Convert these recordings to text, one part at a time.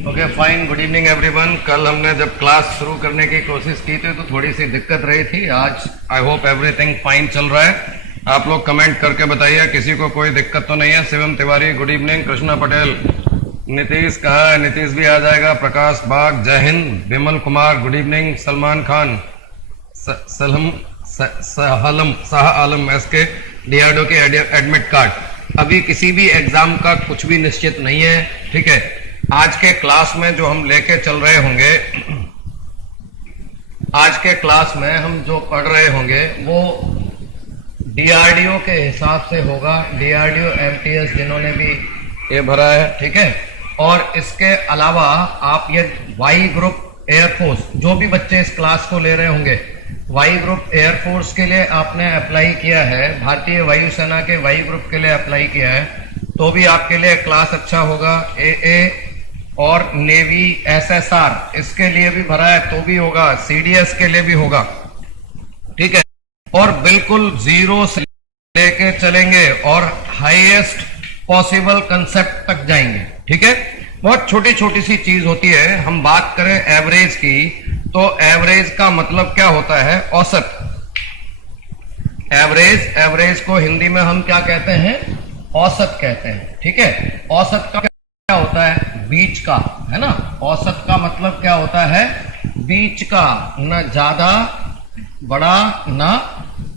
Okay fine, good evening everyone. कल हमने जब क्लास शुरू करने की कोशिश की थी तो थोड़ी सी दिक्कत रही थी। आज आई होप एवरीथिंग फाइन चल रहा है। आप लोग कमेंट करके बताइए किसी को कोई दिक्कत तो नहीं है। शिवम तिवारी गुड इवनिंग, कृष्णा पटेल, नीतीश कहाँ है? नीतीश भी आ जाएगा। प्रकाश बाग जय Hind, Vimal Kumar good evening, Salman Khan, Shah Alam SK DRDO के एडमिट कार्ड। अभी किसी भी एग्जाम का कुछ भी निश्चित नहीं है, ठीक है। आज के क्लास में जो हम लेके चल रहे होंगे, आज के क्लास में हम जो पढ़ रहे होंगे वो डीआरडीओ के हिसाब से होगा। डीआरडीओ एमटीएस जिन्होंने भी ये भरा है, ठीक है। और इसके अलावा आप ये वाई ग्रुप एयरफोर्स, जो भी बच्चे इस क्लास को ले रहे होंगे, वाई ग्रुप एयरफोर्स के लिए आपने अप्लाई किया है, भारतीय वायुसेना के वाई ग्रुप के लिए अप्लाई किया है, तो भी आपके लिए क्लास अच्छा होगा। ए और नेवी एसएसआर इसके लिए भी भरा है तो भी होगा, सीडीएस के लिए भी होगा, ठीक है। और बिल्कुल जीरो से लेके चलेंगे और हाईएस्ट पॉसिबल कंसेप्ट तक जाएंगे, ठीक है। बहुत छोटी छोटी सी चीज होती है। हम बात करें एवरेज की, तो एवरेज का मतलब क्या होता है? औसत। एवरेज को हिंदी में हम क्या कहते हैं? औसत कहते हैं, ठीक है। औसत का क्या होता है? बीच का, है ना। औसत का मतलब क्या होता है? बीच का, ना ज्यादा बड़ा ना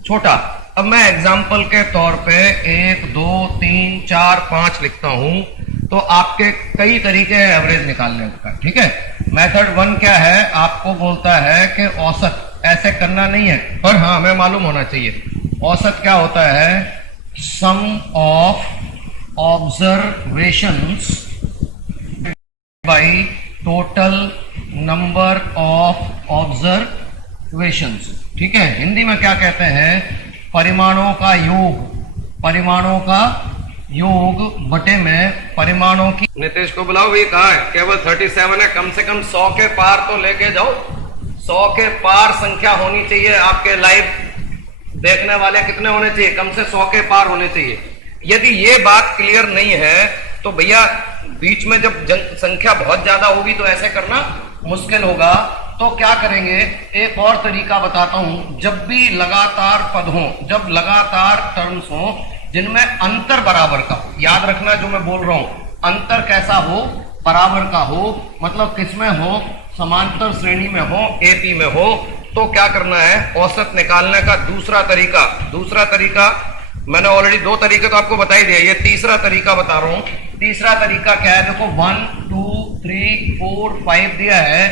छोटा। अब मैं एग्जाम्पल के तौर पे 1 2 3 4 5 लिखता हूं, तो आपके कई तरीके हैं एवरेज निकालने का, ठीक है। मेथड 1 क्या है? आपको बोलता है कि औसत ऐसे करना नहीं है, पर हाँ हमें मालूम होना चाहिए। औसत क्या होता है? Sum of observations by total number of observations, ठीक है। हिंदी में क्या कहते हैं? परिमाणों का योग, परिमाणों का योग बटे में परिमाणों की। नीतीश को बुलाओ, भी कहा है? केवल 37 है, कम से कम 100 के पार तो लेके जाओ। 100 के पार संख्या होनी चाहिए। आपके लाइव देखने वाले कितने होने चाहिए? कम से 100 के पार होने चाहिए। यदि ये बात क्लियर नहीं है तो भैया बीच में जब संख्या बहुत ज्यादा होगी तो ऐसे करना मुश्किल होगा। तो क्या करेंगे? एक और तरीका बताता हूं। जब भी लगातार पद हो, जब लगातार टर्म्स हो जिनमें अंतर बराबर का हो, याद रखना जो मैं बोल रहा हूं, अंतर कैसा हो? बराबर का हो। मतलब किसमें हो? समांतर श्रेणी में हो, एपी में हो। तो क्या करना है? औसत निकालने का दूसरा तरीका मैंने ऑलरेडी 2 तरीके तो आपको बता ही दिया, ये तीसरा तरीका बता रहा हूं। तीसरा तरीका क्या है? देखो 1 2 3 4 5 दिया है।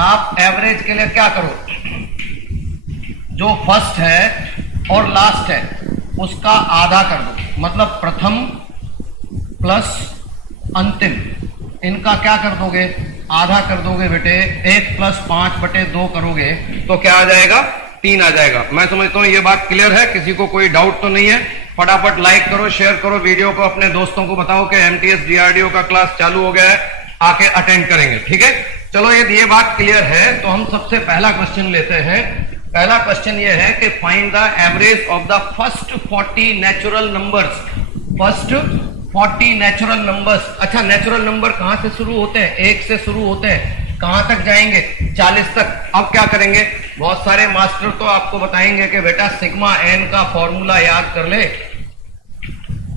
आप एवरेज के लिए क्या करो? जो फर्स्ट है और लास्ट है उसका आधा कर दो। मतलब प्रथम प्लस अंतिम, इनका क्या कर दोगे? आधा कर दोगे बेटे। 1 + 5/2 करोगे तो क्या आ जाएगा? 3 आ जाएगा। मैं समझता हूं ये बात क्लियर है, किसी को कोई डाउट तो नहीं है। फटाफट लाइक करो, शेयर करो वीडियो को, अपने दोस्तों को बताओ कि एमटीएस डीआरडीओ का क्लास चालू हो गया है, आके अटेंड करेंगे, ठीक है। चलो यदि ये बात क्लियर है तो हम सबसे पहला क्वेश्चन लेते हैं। पहला क्वेश्चन ये है कि find the average of the first 40 natural numbers. First 40 natural numbers. अच्छा, नेचुरल नंबर कहां से शुरू होते हैं? 1 से शुरू होते हैं। कहां तक जाएंगे? 40 तक। अब क्या करेंगे? बहुत सारे मास्टर तो आपको बताएंगे कि बेटा सिग्मा एन का फॉर्मूला याद कर ले,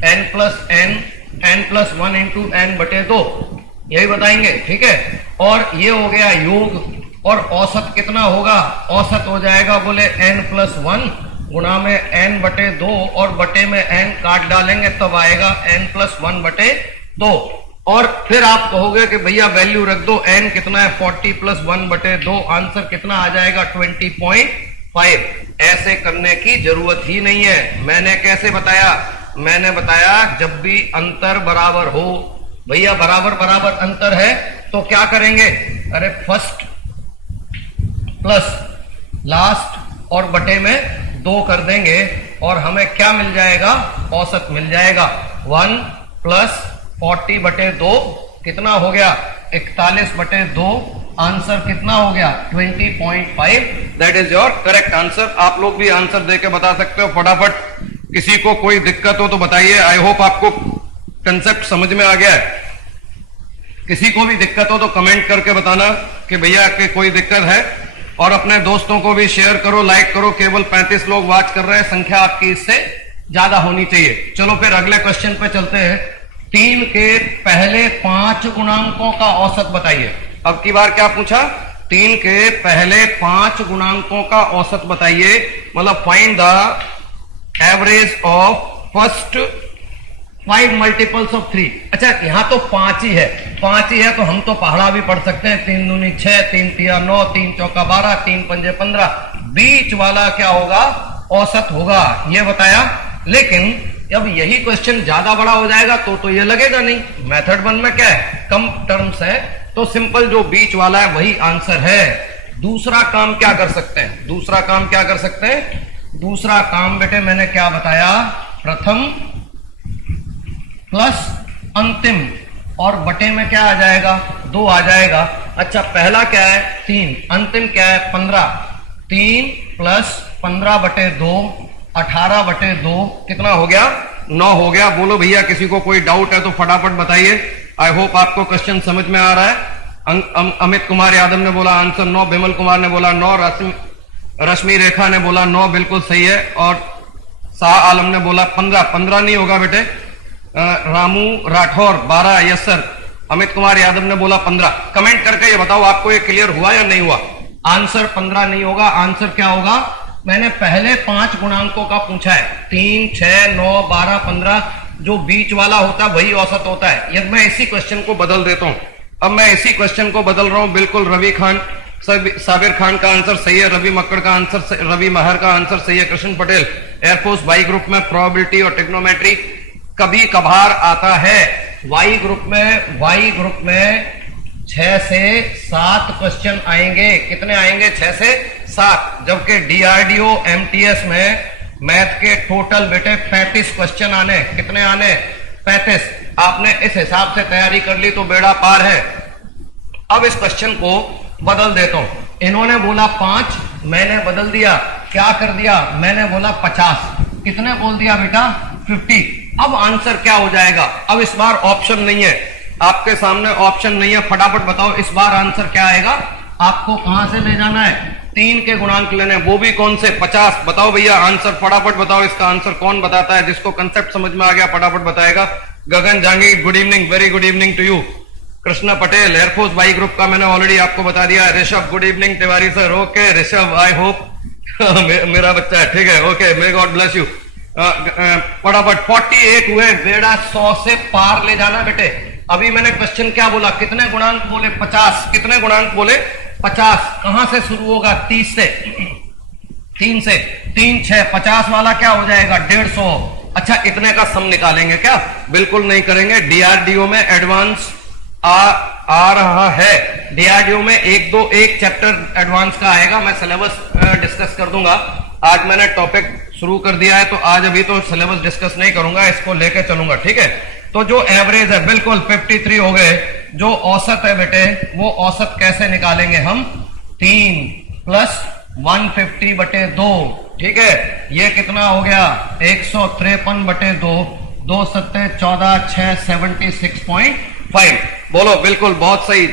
n + 1 × n/2, यही बताएंगे, ठीक है। और ये हो गया योग। और औसत कितना होगा? औसत हो जाएगा बोले n + 1 गुणा में n/2 और बटे में n काट डालेंगे तब आएगा n + 1/2। और फिर आप कहोगे कि भैया वैल्यू रख दो, n कितना है? 40 + 1/2। आंसर कितना आ जाएगा? 20.5। ऐसे करने की जरूरत ही नहीं है। मैंने कैसे बताया? मैंने बताया जब भी अंतर बराबर हो, भैया बराबर अंतर है तो क्या करेंगे? अरे फर्स्ट प्लस लास्ट और बटे में 2 कर देंगे और हमें क्या मिल जाएगा? औसत मिल जाएगा। 1 + 40/2 कितना हो गया? 41/2। आंसर कितना हो गया? 20.5। That is your correct answer. आप लोग भी आंसर देके बता सकते हो फटाफट। किसी को कोई दिक्कत हो तो बताइए। आई होप आपको कंसेप्ट समझ में आ गया है। किसी को भी दिक्कत हो तो कमेंट करके बताना कि भैया के कोई दिक्कत है, और अपने दोस्तों को भी शेयर करो, लाइक करो। केवल 35 लोग वॉच कर रहे हैं, संख्या आपकी इससे ज्यादा होनी चाहिए। चलो फिर अगले क्वेश्चन पे चलते हैं। 3 के पहले 5 गुणांकों का औसत बताइए। अब की बार क्या पूछा? 3 के पहले 5 गुणांकों का औसत बताइए, मतलब find the average of first 5 multiples of 3। अच्छा, यहां तो 5 ही है, 5 ही है तो हम तो पहाड़ा भी पढ़ सकते हैं। 3 दूनी 6, 3 तिया 9, 3 चौका 12, 3 पंजे 15। बीच वाला क्या होगा? औसत होगा, ये बताया। लेकिन अब यही क्वेश्चन ज्यादा बड़ा हो जाएगा तो ये लगेगा नहीं। मेथड 1 में क्या है? कम टर्म्स है, तो सिंपल जो बीच वाला है वही आंसर है। दूसरा काम क्या कर सकते हैं? दूसरा काम क्या कर सकते हैं? दूसरा काम बेटे मैंने क्या बताया? प्रथम प्लस अंतिम, और बटे में क्या आ जाएगा? 2 आ जाएगा। अच्छा, पहला क्या है? 3, अंतिम क्या है? 15। 3 प्लस 15 बटे 2, 18 बटे 2 कितना हो गया? 9 हो गया। बोलो भैया, किसी को कोई डाउट है तो फटाफट बताइए। आई होप आपको क्वेश्चन समझ में आ रहा है। अमित कुमार यादव ने बोला आंसर 9, बिमल कुमार ने बोला 9, रश्मि रेखा ने बोला 9, बिल्कुल सही है, और शाह आलम ने बोला 15। 15 नहीं होगा बेटे। Ramu Rathore 12, yes sir. अमित कुमार यादव ने बोला 15। कमेंट करके ये बताओ आपको ये क्लियर हुआ या नहीं हुआ? आंसर 15 नहीं होगा। आंसर क्या होगा? मैंने पहले 5 गुणांकों का पूछा है, 3, 6, 9, 12, 15। जो बीच वाला होता है वही औसत होता है। यदि मैं इसी क्वेश्चन को बदल देता हूं, अब मैं इसी क्वेश्चन को बदल रहा हूं। बिल्कुल रवि खान, साबिर खान का आंसर सही है, रवि मक्कड़ का आंसर, रवि महर का आंसर सही है, Krishna Patel air force Y group में प्रोबेबिलिटी और टेक्नोमेट्री कभी कभार आता है। वाई ग्रुप में 6 से 7 क्वेश्चन आएंगे। कितने आएंगे? 6 से 7। जबकि डीआरडीओ एमटीएस में मैथ के टोटल बेटे 35 क्वेश्चन आने। कितने आने? 35। आपने इस हिसाब से तैयारी कर ली तो बेड़ा पार है। अब इस क्वेश्चन को बदल देता हूं। इन्होंने बोला 5, मैंने बदल दिया, क्या कर दिया? मैंने बोला 50। कितने बोल दिया बेटा? 50। अब आंसर क्या हो जाएगा? अब इस बार ऑप्शन नहीं है, आपके सामने ऑप्शन नहीं है। फटाफट बताओ इस बार आंसर क्या आएगा? आपको कहां से ले जाना है? 3 के गुणांक लेने, वो भी कौन से? 50। बताओ भैया आंसर, फटाफट बताओ। इसका आंसर कौन बताता है? जिसको कंसेप्ट समझ में आ गया फटाफट बताएगा। Gagan Jahangir, good evening, very good evening to you. Krishna Patel air force Y group का मैंने ऑलरेडी आपको बता दिया है। Rishabh, good evening Tiwari sir. Okay Rishabh, I hope मेरा बच्चा है, ठीक है, okay, may God bless you. फटाफट 48 हुए, बेड़ा 100 से पार ले जाना बेटे। अभी मैंने क्वेश्चन क्या बोला? कितने गुणांक बोले? 50। कितने गुणांक बोले? 50। कहां से शुरू होगा? 30 से, 3 से। 3, 6, 50 वाला क्या हो जाएगा? 150। अच्छा, इतने का सम निकालेंगे क्या? बिल्कुल नहीं करेंगे। डीआरडीओ में एडवांस आ रहा है। डीआरडीओ में एक चैप्टर एडवांस का आएगा। मैं सिलेबस डिस्कस कर दूंगा। आज मैंने टॉपिक शुरू कर दिया है तो आज अभी तो सिलेबस डिस्कस नहीं करूंगा, इसको लेके चलूंगा, ठीक है। तो जो एवरेज है बिल्कुल 53 हो गए। जो औसत है बेटे, वो औसत कैसे निकालेंगे हम? 3 प्लस 150 बटे 2, ठीक है। ये कितना हो गया? 153 बटे 2, 2 सत्ते 14, 6 76.5। बोलो, बिल्कुल बहुत सही।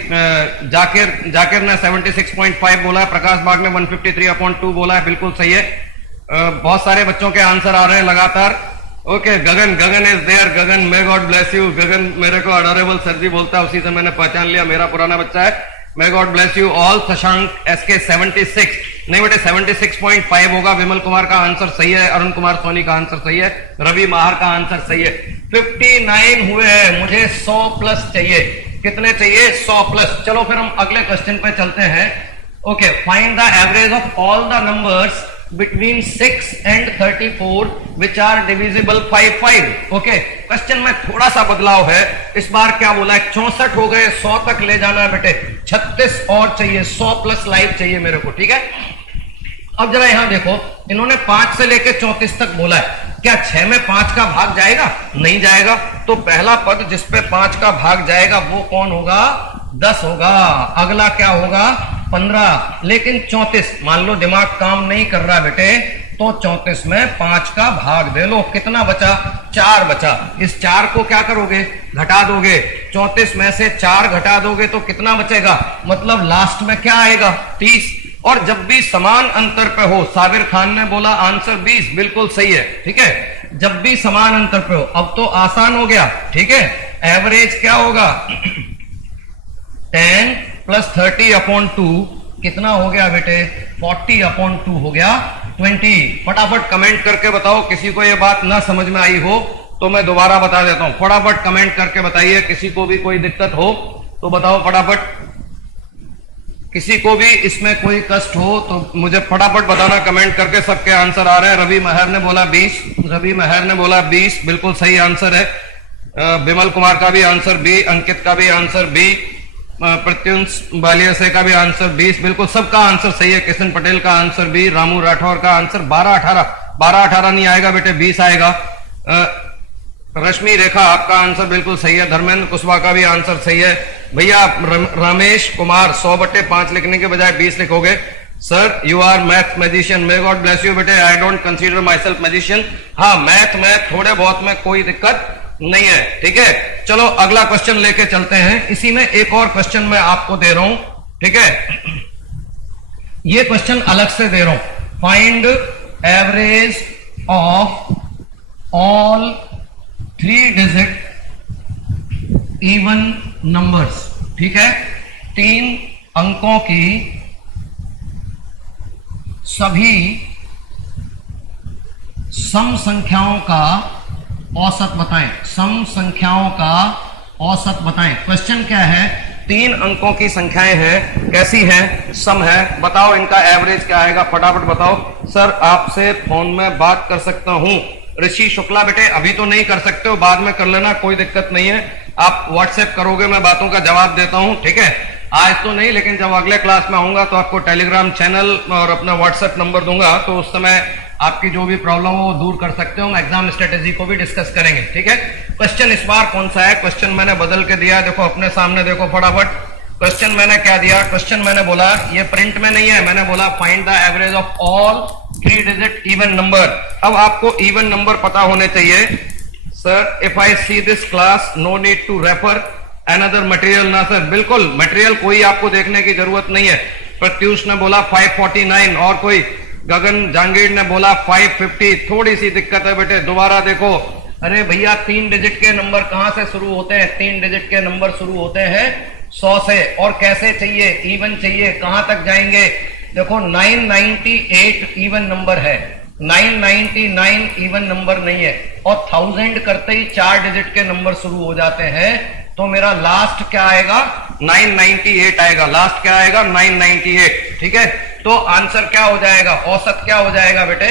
जाकिर ने 76.5 बोला है, प्रकाश बाग ने 153/2 बोला है, बिल्कुल सही है। बहुत सारे बच्चों के आंसर आ रहे हैं लगातार। Okay, Gagan is there. Gagan, may God bless you. Gagan मेरे को अडोरेबल सर जी बोलता है, उसी से मैंने पहचान लिया, मेरा पुराना बच्चा है। May God bless you all. Shashank SK 76 नहीं बेटे 76.5 होगा। विमल कुमार का आंसर सही है, अरुण कुमार सोनी का आंसर सही है, रवि महार का आंसर सही है। 59 हुए हैं, मुझे 100 प्लस चाहिए। कितने चाहिए? 100 प्लस। चलो फिर हम अगले क्वेश्चन पे चलते हैं। Okay, find the average of all the numbers between 6 and 34 which are divisible 5. Okay, question में थोड़ा सा बदलाव है। इस बार क्या बोला है? 64 हो गए, 100 तक ले जाना है बेटे। 36 और चाहिए, 100 प्लस लाइव चाहिए मेरे को, ठीक है। अब जरा यहां देखो, इन्होंने 5 से लेकर 34 तक बोला है। क्या 6 में 5 का भाग जाएगा? नहीं जाएगा। तो पहला पद जिसपे 5 का भाग जाएगा वो कौन होगा? 10 होगा। अगला क्या होगा? 15। लेकिन 34, मान लो दिमाग काम नहीं कर रहा बेटे, तो 34 में 5 का भाग दे लो, कितना बचा? 4 बचा। इस 4 को क्या करोगे? घटा दोगे। 34 में से 4 घटा दोगे तो कितना बचेगा? मतलब लास्ट में क्या आएगा? 30। और जब भी समान अंतर पे हो, साबिर खान ने बोला आंसर 20, बिल्कुल सही है, ठीक है। जब भी समान अंतर पे हो, अब तो आसान हो गया, ठीक है। एवरेज क्या होगा? 10 + 30/2 कितना हो गया बेटे? 40/2 हो गया 20। फटाफट कमेंट करके बताओ, किसी को ये बात ना समझ में आई हो तो मैं दोबारा बता देता हूं। फटाफट कमेंट करके बताइए, किसी को भी कोई दिक्कत हो तो बताओ फटाफट। किसी को भी इसमें कोई कष्ट हो तो मुझे फटाफट बताना कमेंट करके। सबके आंसर आ रहे हैं। रवि महर ने बोला 20, रवि महर ने बोला 20, बिल्कुल सही आंसर है। बिमल कुमार का भी आंसर बी, अंकित का भी आंसर बी, प्रत्युंश बालिया से का भी आंसर 20, बिल्कुल सबका आंसर सही है। किशन पटेल का आंसर बी, रामू राठौर का आंसर 12-18 नहीं आएगा बेटे, 20 आएगा। रश्मि रेखा आपका आंसर बिल्कुल सही है। धर्मेंद्र कुशवाहा का भी आंसर सही है। भैया रमेश कुमार 100/5 लिखने के बजाय 20 लिखोगे। Sir you are math magician, may God bless you बेटे। I don't consider myself magician. हाँ, मैथ में थोड़े बहुत में कोई दिक्कत नहीं है, ठीक है। चलो अगला क्वेश्चन लेके चलते हैं। इसी में एक और क्वेश्चन मैं आपको दे रहा हूं, ठीक है। ये क्वेश्चन अलग से दे रहा हूं। Find average of all 3 digit even numbers, ठीक है। 3 अंकों की सभी सम संख्याओं का औसत बताएं। सम संख्याओं का औसत बताएं। क्वेश्चन क्या है? 3 अंकों की संख्याएं हैं, कैसी हैं? सम है। बताओ इनका एवरेज क्या आएगा? फटाफट बताओ। सर आपसे फोन में बात कर सकता हूं? ऋषि शुक्ला बेटे अभी तो नहीं कर सकते हो, बाद में कर लेना, कोई दिक्कत नहीं है। आप व्हाट्सएप करोगे, मैं बातों का जवाब देता हूं, ठीक है। आज तो नहीं, लेकिन जब अगले क्लास में आऊंगा तो आपको टेलीग्राम चैनल और अपना व्हाट्सएप नंबर दूंगा, तो उस समय आपकी जो भी प्रॉब्लम हो वो दूर कर सकते हो। हम एग्जाम स्ट्रेटेजी को भी डिस्कस करेंगे, ठीक है। क्वेश्चन इस बार कौन सा है? क्वेश्चन मैंने बदल के दिया, देखो अपने सामने देखो फटाफट। क्वेश्चन मैंने क्या दिया? क्वेश्चन मैंने बोला, ये प्रिंट में नहीं है, मैंने बोला find the average of all 3 digit even number. अब आपको इवन नंबर पता होने चाहिए। Sir if I see this class no need to refer another material. ना सर, बिल्कुल मटेरियल कोई आपको देखने की जरूरत नहीं है। प्रत्युष ने बोला 549 और कोई गगन जहांगीर ने बोला 550। थोड़ी सी दिक्कत है बेटे, दोबारा देखो। अरे भैया 3 डिजिट के नंबर कहां से शुरू होते हैं? 3 डिजिट के नंबर शुरू होते हैं 100 से। और कैसे चाहिए? इवन चाहिए। कहां तक जाएंगे? देखो 998 इवन नंबर है, 999 इवन नंबर नहीं है। और 1000 करते ही 4 डिजिट के नंबर शुरू हो जाते हैं, तो मेरा लास्ट क्या आएगा? 998 आएगा। लास्ट क्या आएगा? 998, ठीक है। तो आंसर क्या हो जाएगा? औसत क्या हो जाएगा बेटे?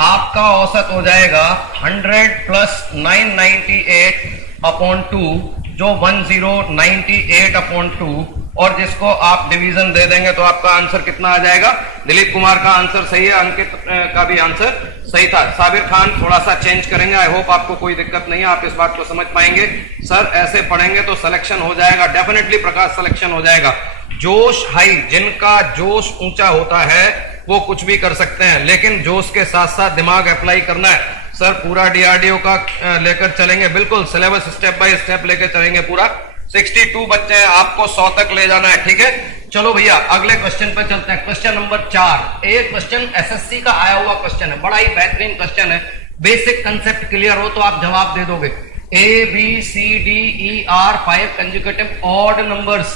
आपका औसत हो जाएगा 100 + 998/2, जो 1098/2, और जिसको आप डिवीजन दे देंगे तो आपका आंसर कितना आ जाएगा? दिलीप कुमार का आंसर सही है, अंकित का भी आंसर सही था। साबिर खान थोड़ा सा चेंज करेंगे। आई होप आपको कोई दिक्कत नहीं है, आप इस बात को समझ पाएंगे। सर ऐसे पढ़ेंगे तो सिलेक्शन हो जाएगा, डेफिनेटली प्रकाश सिलेक्शन हो जाएगा। जोश हाई, जिनका जोश ऊंचा होता है वो कुछ भी कर सकते हैं, लेकिन जोश के साथ साथ दिमाग अप्लाई करना है। सर पूरा डीआरडीओ का लेकर चलेंगे, बिल्कुल सिलेबस स्टेप बाय स्टेप लेकर चलेंगे पूरा। 62 बच्चे हैं, आपको 100 तक ले जाना है, ठीक है। चलो भैया अगले क्वेश्चन पे चलते हैं। Question number 4। एक क्वेश्चन एसएससी का आया हुआ क्वेश्चन है, बड़ा ही बेहतरीन क्वेश्चन है। बेसिक कंसेप्ट क्लियर हो तो आप जवाब दे दोगे। A B C D E are 5 consecutive odd numbers,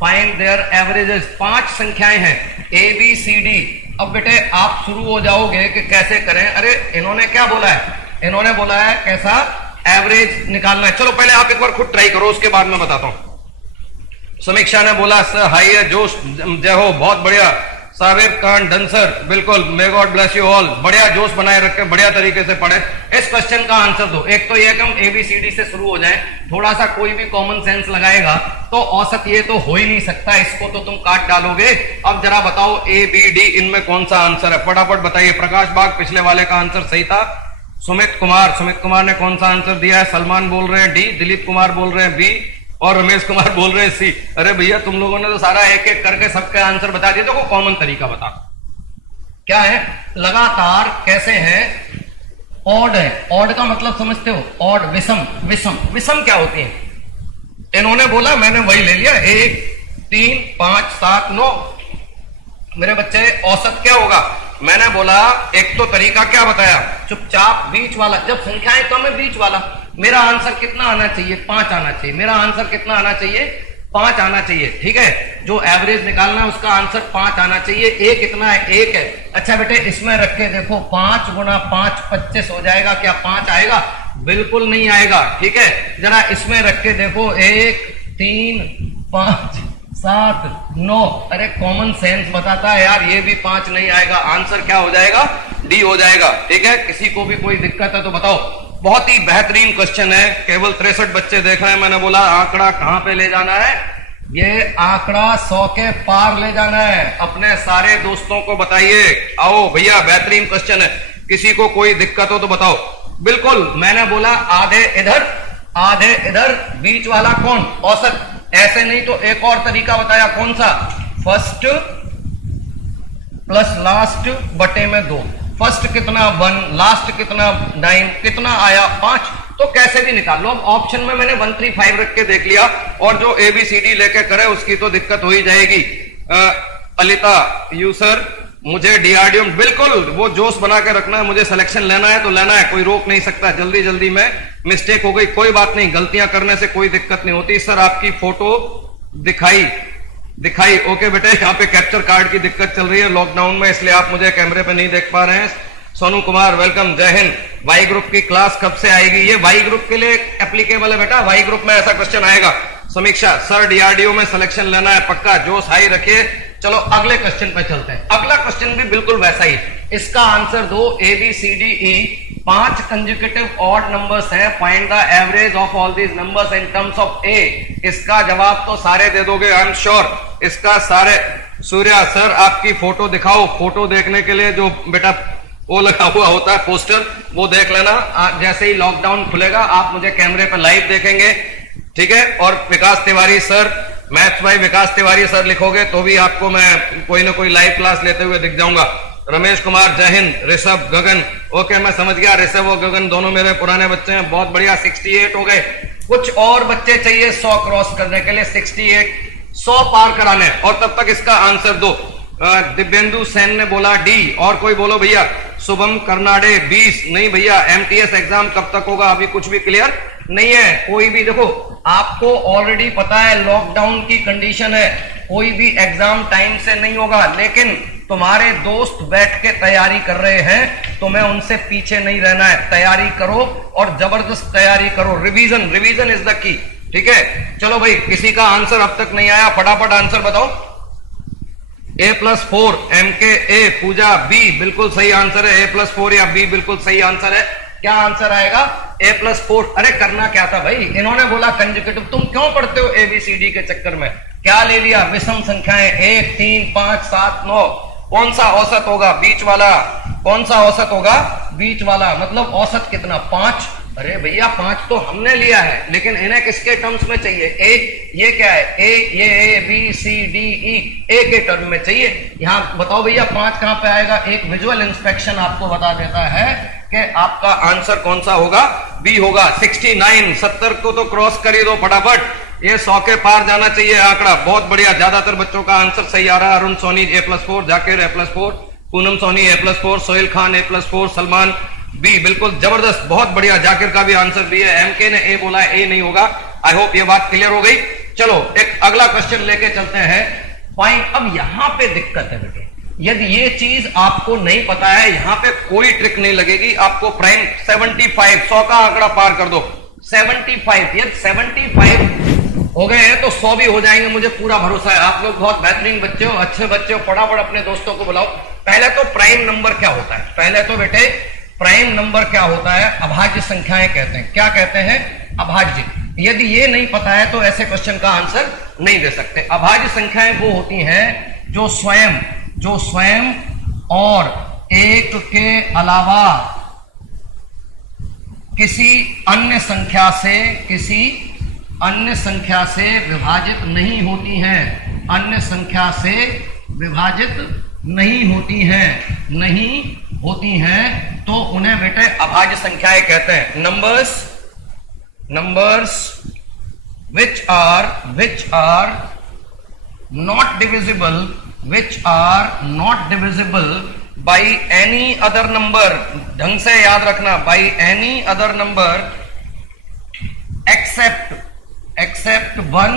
find their averages. 5 संख्याएं हैं ए बी सी डी। अब बेटे आप शुरू हो जाओगे कि कैसे करें। अरे इन्होंने क्या बोला है? इन्होंने बोला है कैसा एवरेज निकालना है। चलो पहले आप एक बार खुद ट्राई करो, उसके बाद मैं बताता हूं। समीक्षा ने बोला सर हाई है, जोश जय हो, बहुत बढ़िया। साबिर खान डंसर, बिल्कुल, मे गॉड ब्लेस यू ऑल। बढ़िया जोश बनाए रखे, बढ़िया तरीके से पढ़े। इस क्वेश्चन का आंसर दो। एक तो यह कि हम एबीसीडी से शुरू हो जाएं, थोड़ा सा कोई भी कॉमन सेंस लगाएगा तो औसत ये तो हो ही नहीं सकता, इसको तो तुम काट डालोगे। अब जरा बताओ ए बी डी इनमें कौन सा आंसर है? फटाफट बताइए। प्रकाश बाग पिछले वाले का आंसर सही था। सुमित कुमार ने कौन सा आंसर दिया है? सलमान बोल रहे हैं डी, दिलीप कुमार बोल रहे हैं बी, और रमेश कुमार बोल रहे हैं सी। अरे भैया तुम लोगों ने तो सारा एक एक करके सबके आंसर बता दिए। देखो कॉमन तरीका बता। क्या है, लगातार कैसे है, ऑड है। ऑड का मतलब समझते हो, ऑड, विषम। विषम, विषम क्या होती है? इन्होंने बोला, मैंने वही ले लिया, 1 3 5 7 9। मेरे बच्चे औसत क्या होगा? मैंने बोला एक तो तरीका क्या बताया, चुपचाप बीच वाला, जब संख्याएं कम है बीच वाला। मेरा आंसर कितना आना चाहिए? 5 आना चाहिए। मेरा आंसर कितना आना चाहिए? 5 आना चाहिए। ठीक है, जो एवरेज निकालना है उसका आंसर 5 आना चाहिए। ए कितना है? 1 है। अच्छा बेटे इसमें रख के देखो, 5 गुना 5 25 हो जाएगा। क्या 5 आएगा? बिल्कुल नहीं आएगा। ठीक है, जरा इसमें रख के देखो, 1 3 5 7 9। अरे कॉमन सेंस बताता है यार, ये भी 5 नहीं आएगा। आंसर क्या हो जाएगा? डी हो जाएगा। ठीक है, किसी को भी कोई दिक्कत है तो बताओ। बहुत ही बेहतरीन क्वेश्चन है, केवल 63 बच्चे देख रहे हैं। मैंने बोला आंकड़ा कहां पे ले जाना है? ये आंकड़ा 100 के पार ले जाना है। अपने सारे दोस्तों को बताइए। आओ भैया, बेहतरीन क्वेश्चन है, किसी को कोई दिक्कत हो तो बताओ। बिल्कुल, मैंने बोला आधे इधर आधे इधर, बीच वाला कौन? औसत। ऐसे नहीं तो एक और तरीका बताया, कौन सा? फर्स्ट प्लस लास्ट बटे में 2। फर्स्ट कितना? 1, लास्ट कितना? 9, कितना आया? 5। तो कैसे भी निकाल लो। अब ऑप्शन में मैंने 1 3 5 रख के देख लिया, और जो ABCD लेके करे उसकी तो दिक्कत हो ही जाएगी। अलिता यू सर, मुझे DRDO बिल्कुल वो जोश बना के रखना है। मुझे सिलेक्शन लेना है तो लेना है, कोई रोक नहीं सकता। जल्दी जल्दी में मिस्टेक हो गई, कोई बात नहीं, गलतियां करने से कोई दिक्कत नहीं होती। सर आपकी फोटो दिखाई ओके बेटे, यहाँ पे कैप्चर कार्ड की दिक्कत चल रही है लॉकडाउन में, इसलिए आप मुझे कैमरे पे नहीं देख पा रहे हैं। सोनू कुमार वेलकम, जय हिंद। वाई ग्रुप की क्लास कब से आएगी? ये वाई ग्रुप के लिए एप्लीकेबल है बेटा, वाई ग्रुप में ऐसा क्वेश्चन आएगा। समीक्षा, सर DRDO में सिलेक्शन लेना है पक्का, जोश हाई रखिए। चलो अगले क्वेश्चन पे चलते हैं। अगला क्वेश्चन भी बिल्कुल वैसा ही, इसका आंसर दो। ABCDE 5 कंसेक्यूटिव ऑड नंबर्स हैं, find the average of all these numbers in terms of A। इसका जवाब तो सारे दे दोगे, आई एम श्योर। इसका सारे। सूर्या सर आपकी फोटो दिखाओ। फोटो देखने के लिए जो बेटा वो लगा हुआ होता है पोस्टर, वो देख लेना। जैसे ही लॉकडाउन खुलेगा आप मुझे कैमरे पर लाइव देखेंगे। ठीक है, और विकास तिवारी सर, मैथ्स भाई विकास तिवारी सर लिखोगे तो भी आपको मैं कोई ना कोई लाइव क्लास लेते हुए दिख जाऊंगा। रमेश कुमार जय हिंद। ऋषभ गगन, ओके मैं समझ गया, ऋषभ और गगन दोनों मेरे पुराने बच्चे हैं, बहुत बढ़िया। 68 हो गए। कुछ और बच्चे चाहिए 100 क्रॉस करने के लिए। 68 100 पार कराने, और तब तक इसका आंसर दो। दिव्येंदु सेन ने बोला डी, और कोई बोलो भैया। शुभम कर्नाडे 20, नहीं भैया। MTS एग्जाम कब तक होगा? अभी कुछ भी क्लियर नहीं है। कोई भी देखो, आपको ऑलरेडी पता है लॉकडाउन की कंडीशन है, कोई भी एग्जाम टाइम से नहीं होगा। लेकिन तुम्हारे दोस्त बैठ के तैयारी कर रहे हैं, तुम्हें उनसे पीछे नहीं रहना है। तैयारी करो और जबरदस्त तैयारी करो। Revision, revision is the key. ठीक है, चलो भाई, किसी का आंसर अब तक नहीं आया, फटाफट आंसर बताओ। A+4 MK A, Puja B, बिल्कुल सही आंसर है। A+4 या B बिल्कुल सही आंसर है। क्या आंसर आएगा? A+4। अरे करना क्या था भाई, इन्होंने बोला कंजुगेटिव, तुम क्यों पढ़ते हो ABCD के चक्कर में? क्या ले लिया? विषम संख्याएं 1 3 5 7 9। कौन सा औसत होगा? बीच वाला। कौन सा औसत होगा? बीच वाला। मतलब औसत कितना? 5। अरे भैया 5 तो हमने लिया है, लेकिन इन्हें किसके टर्म्स में चाहिए? ए। ये क्या है? ए, ये ABCDE ए के टर्म में चाहिए। यहां बताओ भैया 5 कहां पे आएगा? एक विजुअल इंस्पेक्शन आपको बता देता है कि आपका आंसर कौन सा होगा? बी होगा। 69, 70 को तो क्रॉस कर ही दो फटाफट। ये 100 के पार जाना चाहिए आंकड़ा। बहुत बढ़िया, ज्यादातर बच्चों का आंसर सही आ रहा है। Arun Soni A+4, Zakir A+4, Poonam Soni A+4, Sohail Khan A+4, Salman B, बिल्कुल जबरदस्त, बहुत बढ़िया। जाकिर का भी आंसर बी है। MK ने ए बोला, ए नहीं होगा। आई होप ये बात क्लियर हो गई। चलो एक अगला क्वेश्चन लेके चलते हैं। फाइन। अब यहां पे दिक्कत है बेटे, यदि ये चीज आपको नहीं पता है, यहां पे कोई ट्रिक नहीं लगेगी आपको। प्राइम 75, 100 का आंकड़ा पार कर दो। 75, ये 75 हो गए हैं तो 100 भी हो जाएंगे, मुझे पूरा भरोसा है। आप लोग बहुत बेहतरीन बच्चे हो, अच्छे बच्चे हो। फटाफट अपने दोस्तों को बुलाओ। पहले तो प्राइम नंबर क्या होता है? पहले तो बेटे प्राइम नंबर क्या होता है? अभाज्य संख्याएं कहते हैं। क्या कहते हैं? अभाज्य। यदि ये नहीं पता है तो ऐसे क्वेश्चन का आंसर नहीं दे सकते। अभाज्य संख्याएं वो होती हैं जो स्वयं और एक के अलावा किसी अन्य संख्या से विभाजित नहीं होती हैं। अन्य संख्या से विभाजित नहीं होती हैं तो उन्हें बेटे अभाज्य संख्याएं कहते हैं। Numbers which are not divisible by any other number, ढंग से याद रखना, by any other number except one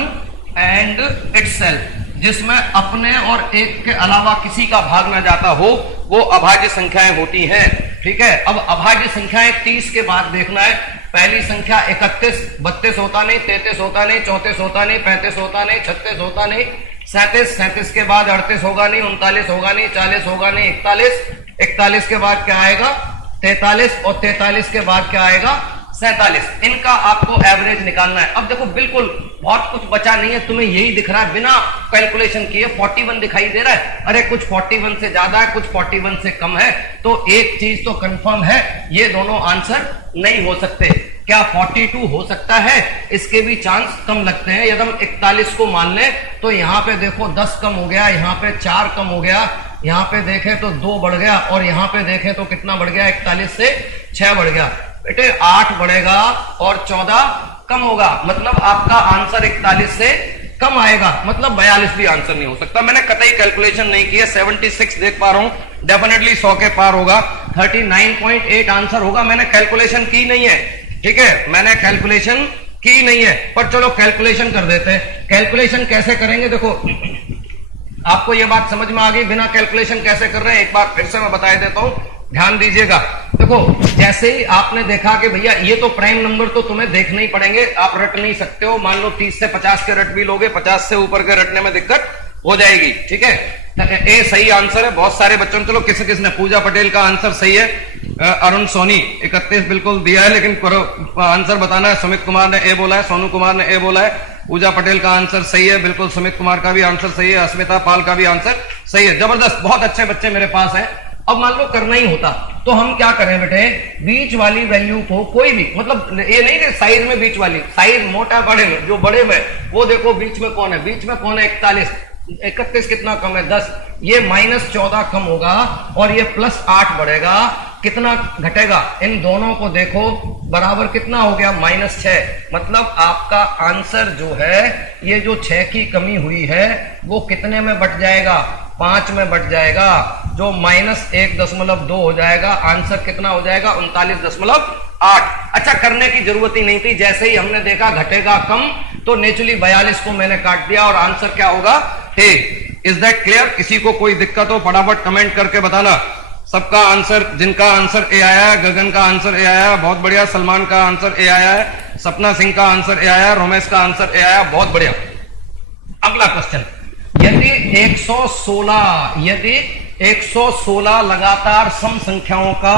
and itself, जिसमें अपने और एक के अलावा किसी का भाग न जाता हो, वो अभाज्य संख्याएं होती हैं। ठीक है, अब अभाज्य संख्याएं 30 के बाद देखना है। पहली संख्या 31, 32 होता नहीं, 33 होता नहीं, 34 होता नहीं, 35 होता नहीं, 36 होता नहीं, 37 के बाद 38 होगा नहीं, 39 होगा नहीं, 40 होगा नहीं, 41 के बाद क्या आएगा 43, और 43 के बाद क्या आएगा 47। इनका आपको एवरेज निकालना है। अब देखो बिल्कुल बहुत कुछ बचा नहीं है, तुम्हें यही दिख रहा है बिना कैलकुलेशन किए 41 दिखाई दे रहा है। अरे कुछ 41 से ज्यादा है, कुछ 41 से कम है, तो एक चीज तो कंफर्म है, ये दोनों आंसर नहीं हो सकते। क्या 42 हो सकता है? इसके भी चांस कम लगते हैं। यदि हम 41 को मान लें तो यहाँ पे देखो 10 कम हो गया, यहाँ पे 4 कम हो गया, यहाँ पे देखें तो 2 बढ़ गया, और यहाँ पे देखें तो कितना बढ़ गया, 41 से 6 बढ़ गया। बेटे 8 बढ़ेगा और 14 कम होगा, मतलब आपका आंसर 41 से कम आएगा, मतलब 42 भी आंसर नहीं हो सकता। मैंने कतई कैलकुलेशन नहीं किया, 76 देख पा रहा हूं, डेफिनेटली 100 के पार होगा, 39.8 आंसर होगा। मैंने कैलकुलेशन की नहीं है, ठीक है, मैंने कैलकुलेशन की नहीं है, पर चलो कैलकुलेशन कर देते हैं। कैलकुलेशन कैसे करेंगे, देखो आपको यह बात समझ में आ गई, बिना कैलकुलेशन कैसे कर रहे हैं एक बार फिर से मैं बता देता हूं, ध्यान दीजिएगा। देखो जैसे ही आपने देखा कि भैया ये तो प्राइम नंबर तो तुम्हें देखने ही पड़ेंगे, आप रट नहीं सकते हो। मान लो 30 से 50 के रट भी लोगे, 50 से ऊपर के रटने में दिक्कत हो जाएगी। ठीक है, ए सही आंसर है बहुत सारे बच्चों ने। चलो किसने पूजा पटेल का आंसर सही है, अरुण सोनी 31 बिल्कुल दिया है, लेकिन आंसर बताना है। सुमित कुमार ने ए बोला है, सोनू कुमार ने ए बोला है, पूजा पटेल का आंसर सही है बिल्कुल, सुमित कुमार का भी आंसर सही है, अस्मिता पाल का भी आंसर सही है। जबरदस्त, बहुत अच्छे बच्चे मेरे पास हैं। अब मान लो करना ही होता तो हम क्या करें बेटे, बीच वाली वैल्यू को कोई भी, मतलब ये नहीं कि साइज में बीच वाली, साइज मोटा बड़े में, जो बड़े में वो देखो बीच में कौन है, बीच में कौन है 41, 31 कितना कम है 10, ये -14 कम होगा और ये +8 बढ़ेगा, कितना घटेगा, इन दोनों को देखो बराबर कितना हो गया -6। मतलब आपका आंसर जो है, ये जो 6 की कमी हुई है वो कितने में बट जाएगा, 5 में बट जाएगा, जो -1.2 हो जाएगा। आंसर कितना हो जाएगा 39.8। अच्छा, करने की जरूरत ही नहीं थी, जैसे ही हमने देखा घटेगा कम तो नेचुरली 42 को मैंने काट दिया और आंसर क्या होगा ए। Is that clear? किसी को कोई दिक्कत हो फटाफट कमेंट करके बताना। सबका आंसर, जिनका आंसर ए आया है, गगन का आंसर ए आया है, बहुत बढ़िया, सलमान का आंसर ए आया है, सपना सिंह का आंसर ए आया, रोमेश का आंसर ए आया, बहुत बढ़िया। अगला क्वेश्चन, यदि 116 लगातार सम संख्याओं का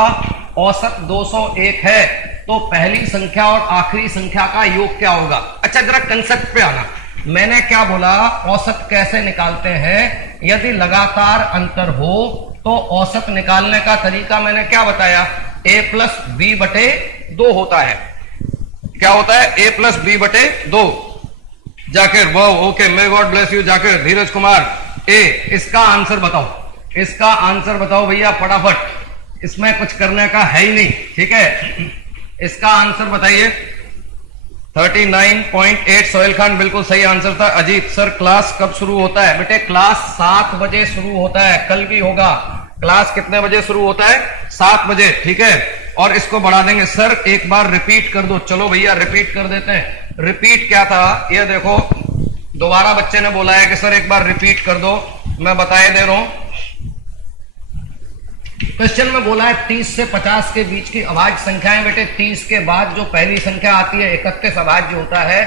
औसत 201 है तो पहली संख्या और आखिरी संख्या का योग क्या होगा? अच्छा जरा कंसेप्ट पे आना, मैंने क्या बोला, औसत कैसे निकालते हैं, यदि लगातार अंतर हो तो औसत निकालने का तरीका मैंने क्या बताया, a+b/2 होता है। क्या होता है? a+b/2। जाकिर, वाह, okay, may God bless you Zakir. Dheeraj Kumar A, इसका आंसर बताओ, इसका आंसर बताओ भैया फटाफट, इसमें कुछ करने का है ही नहीं। ठीक है, इसका आंसर बताइए। 39.8 सोहेल खान बिल्कुल सही आंसर था। अजीत सर क्लास कब शुरू होता है? बेटे क्लास 7 बजे शुरू होता है, कल भी होगा। क्लास कितने बजे शुरू होता है? 7 बजे। ठीक है, और इसको बढ़ा देंगे। सर एक बार रिपीट कर दो। चलो भैया रिपीट कर देते हैं। रिपीट क्या था ये देखो, दोबारा बच्चे ने बोला है कि सर एक बार रिपीट कर दो, मैं बताए दे रहा हूं। क्वेश्चन में बोला है 30 से 50 के बीच की अभाज्य संख्याएं। बेटे 30 के बाद जो पहली संख्या आती है 31 अभाज्य होता है।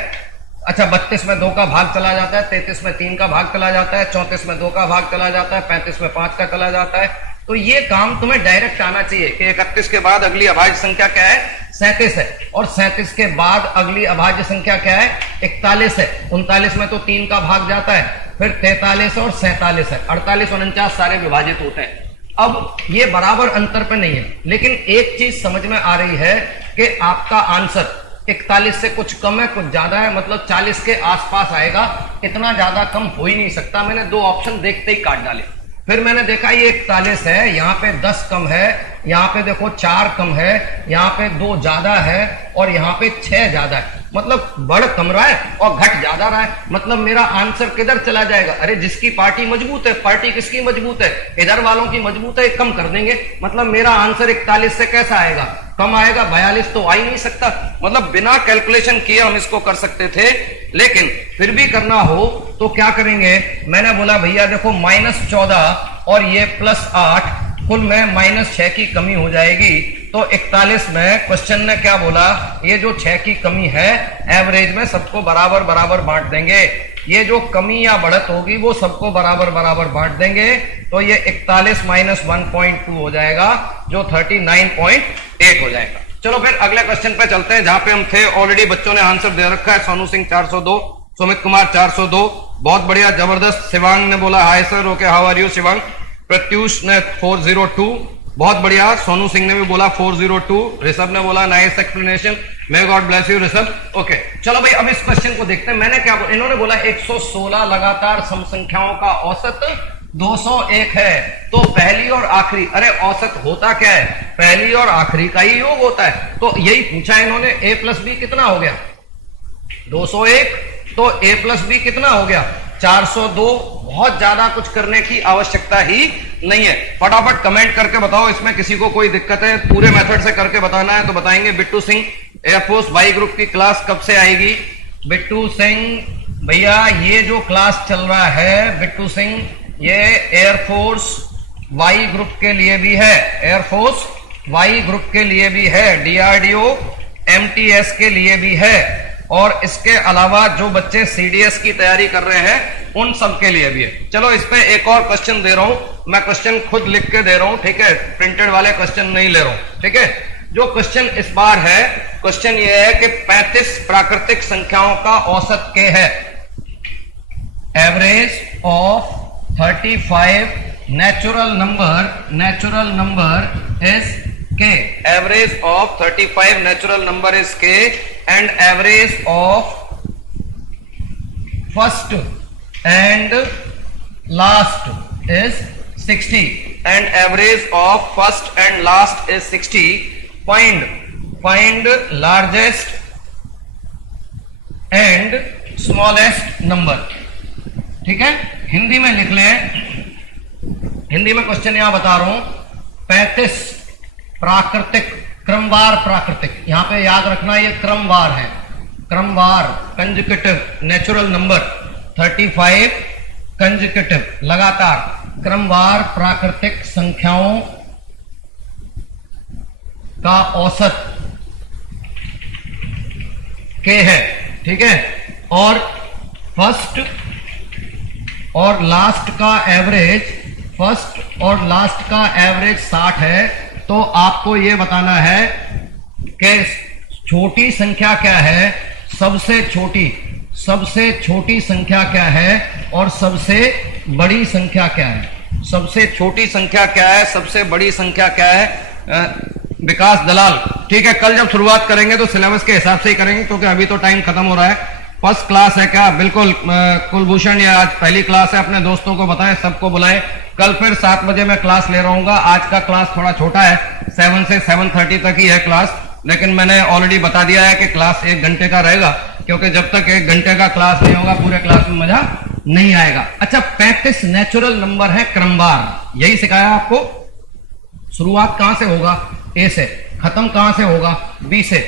अच्छा 32 में 2 का भाग चला जाता है, 33 में 3 का भाग चला जाता है, 34 में 2 का भाग चला जाता है, 35 में 5 का चला जाता है। तो ये काम तुम्हें डायरेक्ट आना चाहिए कि 31 के बाद अगली अभाज्य संख्या क्या है, 37 है, और 37 के बाद अगली अभाज्य संख्या क्या है, 41 है। 39 में तो 3 का भाग जाता है, फिर 43 और 47 है, 48 और 49 सारे विभाजित होते हैं। अब ये बराबर अंतर पे नहीं है, लेकिन एक चीज समझ में आ रही है कि आपका आंसर 41 से कुछ कम है, कुछ ज्यादा है, मतलब 40 के आसपास आएगा। इतना ज्यादा कम हो ही नहीं सकता। मैंने 2 ऑप्शन देखते ही काट डाले। फिर मैंने देखा ये 41 है, यहाँ पे 10 कम है, यहाँ पे देखो 4 कम है, यहाँ पे 2 ज्यादा है और यहाँ पे 6 ज्यादा है। मतलब बढ़ कम रहा है और घट ज्यादा रहा है। मतलब मेरा आंसर किधर चला जाएगा? अरे जिसकी पार्टी मजबूत है, पार्टी किसकी मजबूत है? इधर वालों की मजबूत है, कम कर देंगे। मतलब मेरा आंसर 41 से कैसा आएगा? कम आएगा। 42 तो आ ही नहीं सकता। मतलब बिना कैलकुलेशन किए हम इसको कर सकते थे, लेकिन फिर भी करना हो तो क्या करेंगे? मैंने बोला भैया देखो -14 और ये +8, कुल में -6 की कमी हो जाएगी। तो 41 में क्वेश्चन ने क्या बोला? ये जो 6 की कमी है एवरेज में सबको बराबर बराबर बांट देंगे। ये जो कमी या बढ़त होगी वो सबको बराबर बराबर बांट देंगे। तो ये 41 - 1.2 हो जाएगा, जो 39.8 हो जाएगा। चलो फिर अगले क्वेश्चन पे चलते हैं, जहां पे हम थे। ऑलरेडी बच्चों ने आंसर दे रखा है। सोनू सिंह 402, सुमित कुमार 402, बहुत बढ़िया, जबरदस्त। शिवांग ने बोला hi sir, okay, how are you Shivang. Pratyush ने 402, बहुत बढ़िया। सोनू सिंह ने भी बोला 402। ऋषभ ने बोला nice explanation, may God bless you Rishabh. Okay चलो भाई, अब इस क्वेश्चन को देखते हैं। मैंने क्या बोला? इन्होंने बोला 116 लगातार सम संख्याओं का औसत 201 है। तो पहली और आखिरी, अरे औसत होता क्या है? पहली और आखिरी का ही योग होता है। तो यही पूछा इन्होंने। a + b कितना हो गया? 201। तो a + b कितना हो गया? 402। बहुत ज्यादा कुछ करने की आवश्यकता ही नहीं है। फटाफट कमेंट करके बताओ, इसमें किसी को कोई दिक्कत है? पूरे मेथड से करके बताना है तो बताएंगे। Bittu Singh, air force Y group की क्लास कब से आएगी? बिट्टू सिंह भैया, ये जो क्लास चल रहा है बिट्टू सिंह, ये एयरफोर्स वाई ग्रुप के लिए भी है, एयरफोर्स वाई ग्रुप के लिए भी है, डीआरडीओ एमटीएस के लिए भी है, और इसके अलावा जो बच्चे सीडीएस की तैयारी कर रहे हैं उन सब के लिए भी है। चलो इस पे एक और क्वेश्चन दे रहा हूं मैं, क्वेश्चन खुद लिख के दे रहा हूं, ठीक है? प्रिंटेड वाले क्वेश्चन नहीं ले रहा हूं, ठीक है? जो क्वेश्चन इस बार है, क्वेश्चन ये है कि 35 प्राकृतिक संख्याओं का औसत के है। Average of 35 natural number is k. Average of 35 natural number is k, and average of first and last is 60, and average of first and last is 60. Find largest and smallest number. ठीक है, हिंदी में लिख लें। हिंदी में question यहां बता रहा हूं। 35 प्राकृतिक, क्रमवार प्राकृतिक, यहां पे याद रखना ये क्रमवार है, क्रमवार कंजुकेटिव नेचुरल नंबर। 35 कंजुकेटिव लगातार क्रमवार प्राकृतिक संख्याओं का औसत के है, ठीक है? और फर्स्ट और लास्ट का एवरेज, फर्स्ट और लास्ट का एवरेज 60 है। तो आपको यह बताना है कि छोटी संख्या क्या है, सबसे छोटी संख्या क्या है और सबसे बड़ी संख्या क्या है। सबसे छोटी संख्या क्या है, सबसे बड़ी संख्या क्या है? विकास दलाल, ठीक है। कल जब शुरुआत करेंगे तो सिलेबस के हिसाब से ही करेंगे, क्योंकि अभी तो टाइम खत्म हो रहा है। फर्स्ट क्लास है क्या? बिल्कुल कुलभूषण, या आज पहली क्लास है, अपने दोस्तों को बताएं, सबको बुलाएं। कल फिर 7 बजे मैं क्लास ले रहूंगा। आज का क्लास थोड़ा छोटा है, 7 से 7:30 तक ही है क्लास, लेकिन मैंने ऑलरेडी बता दिया है कि क्लास 1 घंटे का रहेगा, क्योंकि जब तक 1 घंटे का क्लास नहीं होगा पूरे क्लास में मजा नहीं आएगा। अच्छा, 35 नेचुरल नंबर है क्रमवार, यही सिखाया आपको। शुरुआत कहां से होगा? ए से। खत्म कहां से होगा? बी से।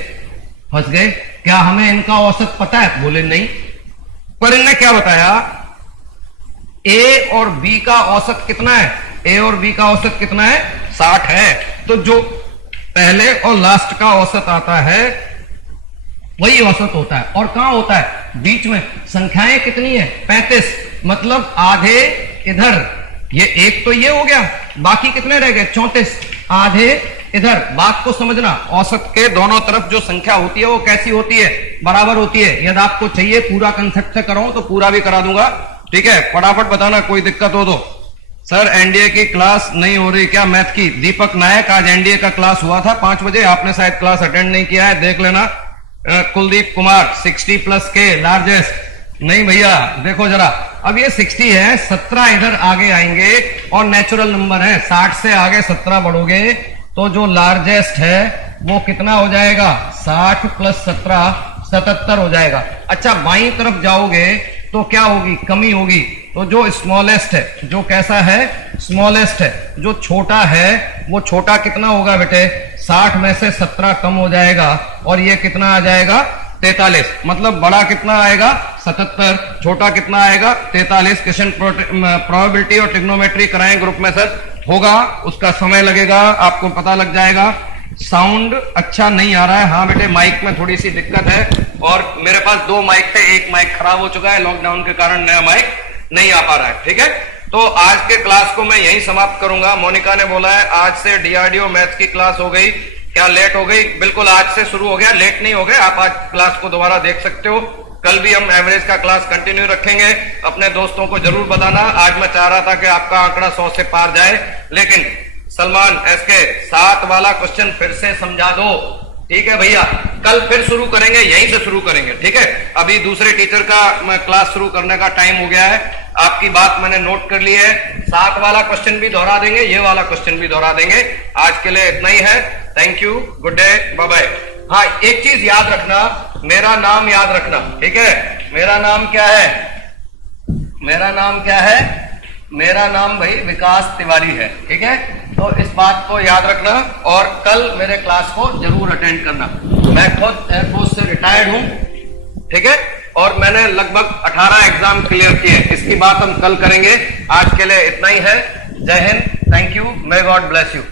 फंस गए? क्या हमें इनका औसत पता है? बोले नहीं। पर इनने क्या बताया? ए और बी का औसत कितना है? ए और बी का औसत कितना है? 60 है। तो जो पहले और लास्ट का औसत आता है वही औसत होता है। और कहां होता है? बीच में। संख्याएं कितनी है? 35, मतलब आधे इधर, ये एक तो ये हो गया, बाकी कितने रह गए? 34, आधे इधर। बात को समझना, औसत के दोनों तरफ जो संख्या होती है वो कैसी होती है? बराबर होती है। यदि आपको चाहिए पूरा कंसेप्ट से कराऊं तो पूरा भी करा दूंगा, ठीक है? फटाफट बताना कोई दिक्कत हो तो। सर एनडीए की क्लास नहीं हो रही क्या मैथ की? दीपक नायक, आज एनडीए का क्लास हुआ था 5 बजे, आपने शायद क्लास अटेंड नहीं किया है, देख लेना। कुलदीप कुमार 60+ के लार्जेस्ट, नहीं भैया देखो जरा, अब ये 60 है, 17 इधर आगे आएंगे और नेचुरल नंबर है, 60 से आगे 17 बढ़ोगे तो जो लार्जेस्ट है वो कितना हो जाएगा, 60 प्लस 17 77 हो जाएगा। अच्छा बाईं तरफ जाओगे तो क्या होगी, कमी होगी। तो जो स्मॉलेस्ट है, जो कैसा है, स्मॉलेस्ट है, जो छोटा है वो छोटा कितना होगा बेटे, 60 में से 17 कम हो जाएगा और ये कितना आ जाएगा, 43। मतलब बड़ा कितना आएगा, 77, छोटा कितना आएगा, 43। क्वेश्चन प्रोबेबिलिटी और ट्रिग्नोमेट्री कराएं ग्रुप में सर, होगा, उसका समय लगेगा, आपको पता लग जाएगा। साउंड अच्छा नहीं आ रहा है, हाँ बेटे माइक में थोड़ी सी दिक्कत है और मेरे पास 2 माइक थे, एक माइक खराब हो चुका है, लॉकडाउन के कारण नया माइक नहीं आ पा रहा है, ठीक है। तो आज के क्लास को मैं यही समाप्त करूंगा। मोनिका ने बोला है आज से डीआरडीओ मैथ्स की क्लास हो गई, क्या लेट हो गई? बिल्कुल आज से शुरू हो गया, लेट नहीं हो गए, आप आज क्लास को दोबारा देख सकते हो। कल भी हम एवरेज का क्लास कंटिन्यू रखेंगे, अपने दोस्तों को जरूर बताना। आज मैं चाह रहा था कि आपका आंकड़ा 100 से पार जाए, लेकिन सलमान एसके 7 वाला क्वेश्चन फिर से समझा दो, ठीक है भैया। कल फिर शुरू करेंगे, यहीं से शुरू करेंगे, ठीक है। अभी दूसरे टीचर का क्लास शुरू करने का टाइम हो गया है, आपकी बात मैंने नोट कर ली है। 7 वाला क्वेश्चन भी दोहरा देंगे, ये वाला क्वेश्चन भी दोहरा देंगे। आज के लिए इतना ही है, thank you, good day, bye bye. हाँ एक चीज याद रखना, मेरा नाम याद रखना, ठीक है। मेरा नाम क्या है, मेरा नाम क्या है, मेरा नाम भाई विकास तिवारी है, ठीक है। तो इस बात को याद रखना और कल मेरे क्लास को जरूर अटेंड करना। मैं खुद एयरफोर्स से रिटायर्ड हूं, ठीक है, और मैंने लगभग 18 एग्जाम क्लियर किए, इसकी बात हम कल करेंगे। आज के लिए इतना ही है, जय Hind, thank you, may God bless you.